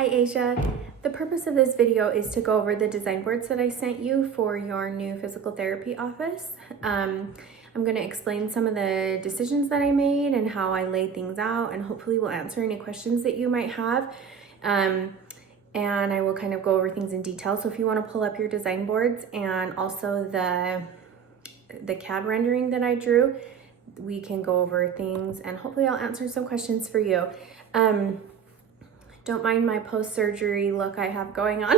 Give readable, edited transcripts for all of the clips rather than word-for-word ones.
Hi Asia. The purpose of this video is to go over the design boards that I sent you for your new physical therapy office. I'm going to explain some of the decisions that I made and how I laid things out, and hopefully will answer any questions that you might have. And I will kind of go over things in detail. So if you want to pull up your design boards and also the CAD rendering that I drew, we can go over things and hopefully I'll answer some questions for you. Don't mind my post-surgery look I have going on.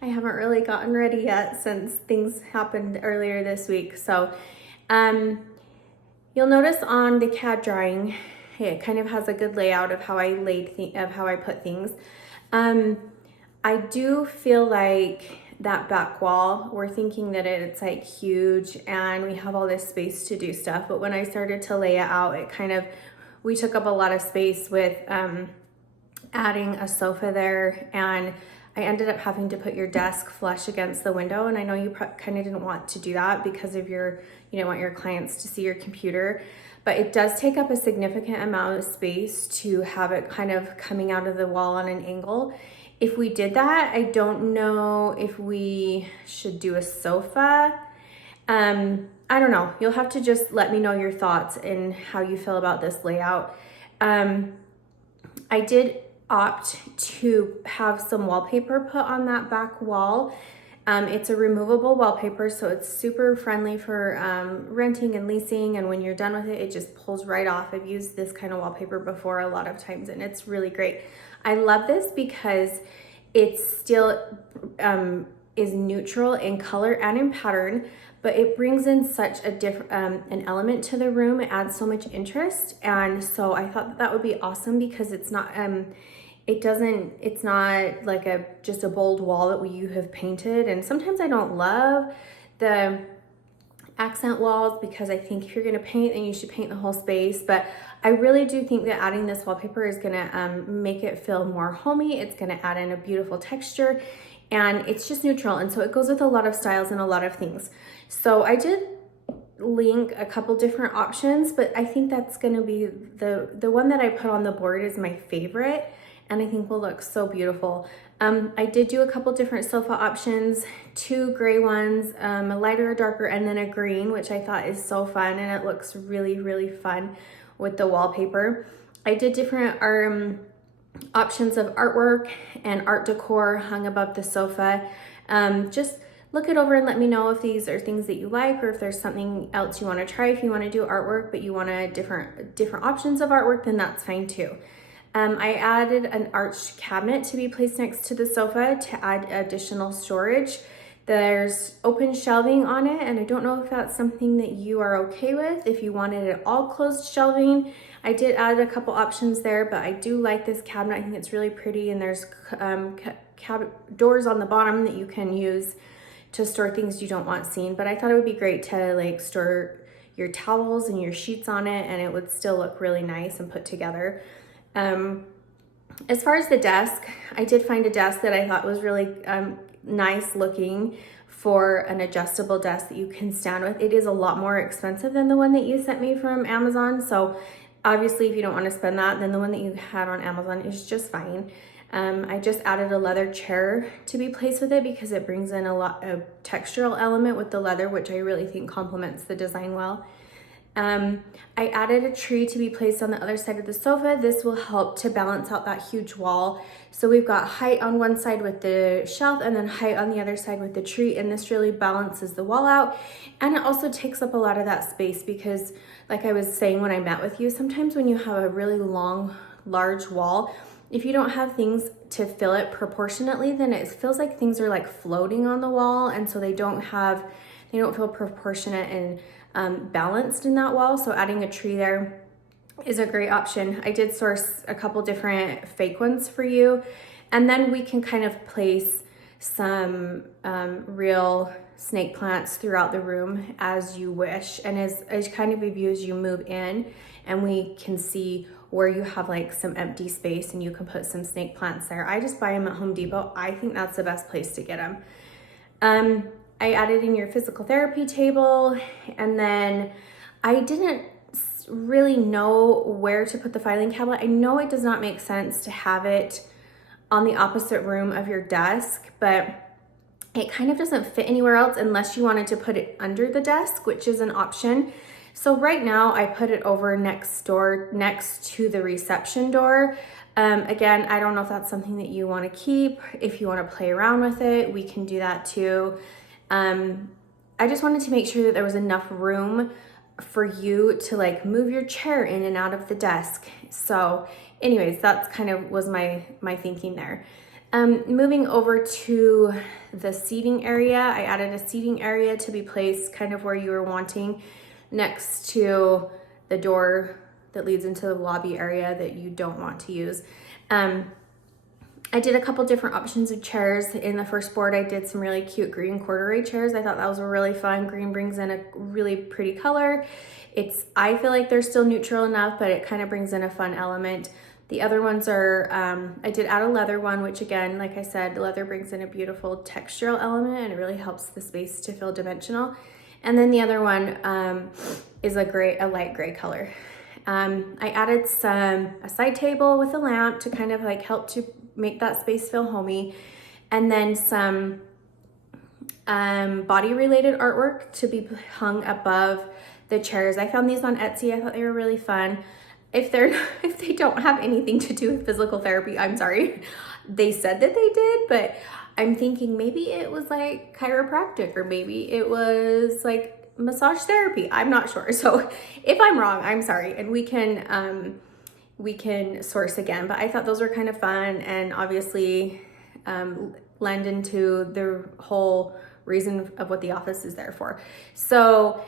I haven't really gotten ready yet since things happened earlier this week. So you'll notice on the CAD drawing, it kind of has a good layout of how I put things. I do feel like that back wall, we're thinking that it's like huge and we have all this space to do stuff. But when I started to lay it out, we took up a lot of space with adding a sofa there, and I ended up having to put your desk flush against the window. And I know you kind of didn't want to do that because of you don't want your clients to see your computer, but it does take up a significant amount of space to have it kind of coming out of the wall on an angle. If we did that, I don't know if we should do a sofa. I don't know. You'll have to just let me know your thoughts and how you feel about this layout. I did opt to have some wallpaper put on that back wall. It's a removable wallpaper, so it's super friendly for renting and leasing, and when you're done with it, it just pulls right off. I've used this kind of wallpaper before a lot of times and it's really great. I love this because it still is neutral in color and in pattern, but it brings in such a different an element to the room. It adds so much interest, and so I thought that would be awesome because it's not it's not like just a bold wall that you have painted. And sometimes I don't love the accent walls because I think if you're gonna paint, then you should paint the whole space. But I really do think that adding this wallpaper is gonna make it feel more homey. It's gonna add in a beautiful texture, and it's just neutral. And so it goes with a lot of styles and a lot of things. So I did link a couple different options, but I think that's gonna be the one that I put on the board is my favorite, and I think will look so beautiful. I did do a couple different sofa options, 2 gray ones, a lighter, a darker, and then a green, which I thought is so fun, and it looks really, really fun with the wallpaper. I did different options of artwork and art decor hung above the sofa. Just look it over and let me know if these are things that you like, or if there's something else you want to try. If you want to do artwork but you want different options of artwork, then that's fine too. I added an arched cabinet to be placed next to the sofa to add additional storage. There's open shelving on it, and I don't know if that's something that you are okay with. If you wanted it all closed shelving, I did add a couple options there, but I do like this cabinet. I think it's really pretty, and there's doors on the bottom that you can use to store things you don't want seen. But I thought it would be great to like store your towels and your sheets on it, and it would still look really nice and put together. As far as the desk, I did find a desk that I thought was really nice looking for an adjustable desk that you can stand with. It is a lot more expensive than the one that you sent me from Amazon, so obviously if you don't want to spend that, then the one that you had on Amazon is just fine. I just added a leather chair to be placed with it because it brings in a lot of textural element with the leather, which I really think complements the design well. I added a tree to be placed on the other side of the sofa. This will help to balance out that huge wall. So we've got height on one side with the shelf and then height on the other side with the tree, and this really balances the wall out. And it also takes up a lot of that space because, like I was saying when I met with you, sometimes when you have a really long, large wall, if you don't have things to fill it proportionately, then it feels like things are like floating on the wall, and so they don't feel proportionate and balanced in that wall. So adding a tree there is a great option. I did source a couple different fake ones for you, and then we can kind of place some real snake plants throughout the room as you wish, and as kind of a view as you move in, and we can see where you have like some empty space and you can put some snake plants there. I just buy them at Home Depot. I think that's the best place to get them. I added in your physical therapy table, and then I didn't really know where to put the filing cabinet. I know it does not make sense to have it on the opposite room of your desk, but it kind of doesn't fit anywhere else unless you wanted to put it under the desk, which is an option. So right now I put it over next to the reception door. Again, I don't know if that's something that you want to keep. If you want to play around with it, we can do that too. I just wanted to make sure that there was enough room for you to like move your chair in and out of the desk. So anyways, that's kind of was my thinking there. Moving over to the seating area, I added a seating area to be placed kind of where you were wanting, next to the door that leads into the lobby area that you don't want to use. I did a couple different options of chairs. In the first board, I did some really cute green corduroy chairs. I thought that was really fun. Green brings in a really pretty color. I feel like they're still neutral enough, but it kind of brings in a fun element. The other ones are, I did add a leather one, which again, like I said, leather brings in a beautiful textural element and it really helps the space to feel dimensional. And then the other one is a light gray color. I added a side table with a lamp to kind of like help to make that space feel homey. And then some body related artwork to be hung above the chairs. I found these on Etsy. I thought they were really fun. If they don't have anything to do with physical therapy, I'm sorry. They said that they did, but I'm thinking maybe it was like chiropractic or maybe it was like massage therapy. I'm not sure. So if I'm wrong, I'm sorry. And we can source again, but I thought those were kind of fun and obviously lend into the whole reason of what the office is there for. So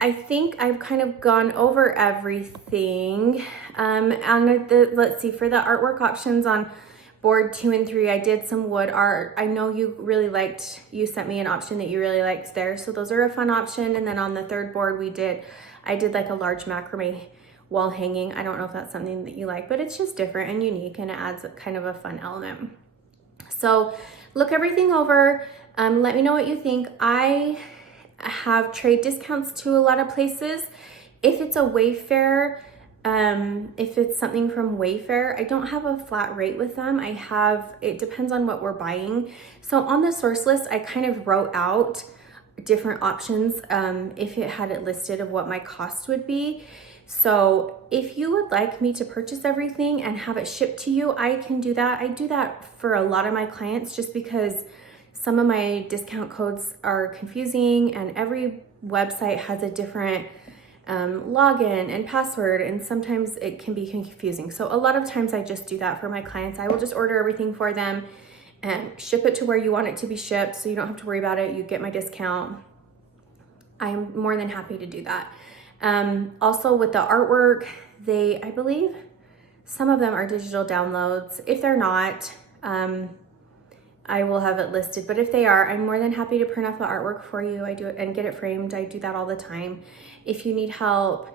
I think I've kind of gone over everything. Let's see, for the artwork options on board 2 and 3, I did some wood art. I know you sent me an option that you really liked there. So those are a fun option. And then on the third board, I did like a large macrame wall hanging. I don't know if that's something that you like, but it's just different and unique and it adds kind of a fun element. So look everything over. Let me know what you think. I have trade discounts to a lot of places. If it's a Wayfair, if it's something from Wayfair, I don't have a flat rate with them. It depends on what we're buying. So on the source list, I kind of wrote out different options if it had it listed of what my cost would be. So if you would like me to purchase everything and have it shipped to you, I can do that. I do that for a lot of my clients just because some of my discount codes are confusing and every website has a different login and password, and sometimes it can be confusing. So a lot of times I just do that for my clients. I will just order everything for them and ship it to where you want it to be shipped so you don't have to worry about it. You get my discount. I'm more than happy to do that. Also with the artwork, I believe some of them are digital downloads. If they're not, I will have it listed, but if they are, I'm more than happy to print off the artwork for you. I do it and get it framed. I do that all the time. If you need help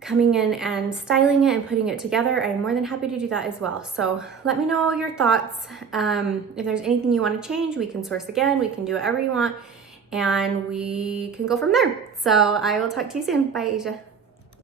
coming in and styling it and putting it together, I'm more than happy to do that as well. So let me know your thoughts. If there's anything you want to change, we can source again. We can do whatever you want and we can go from there. So I will talk to you soon. Bye, Asia.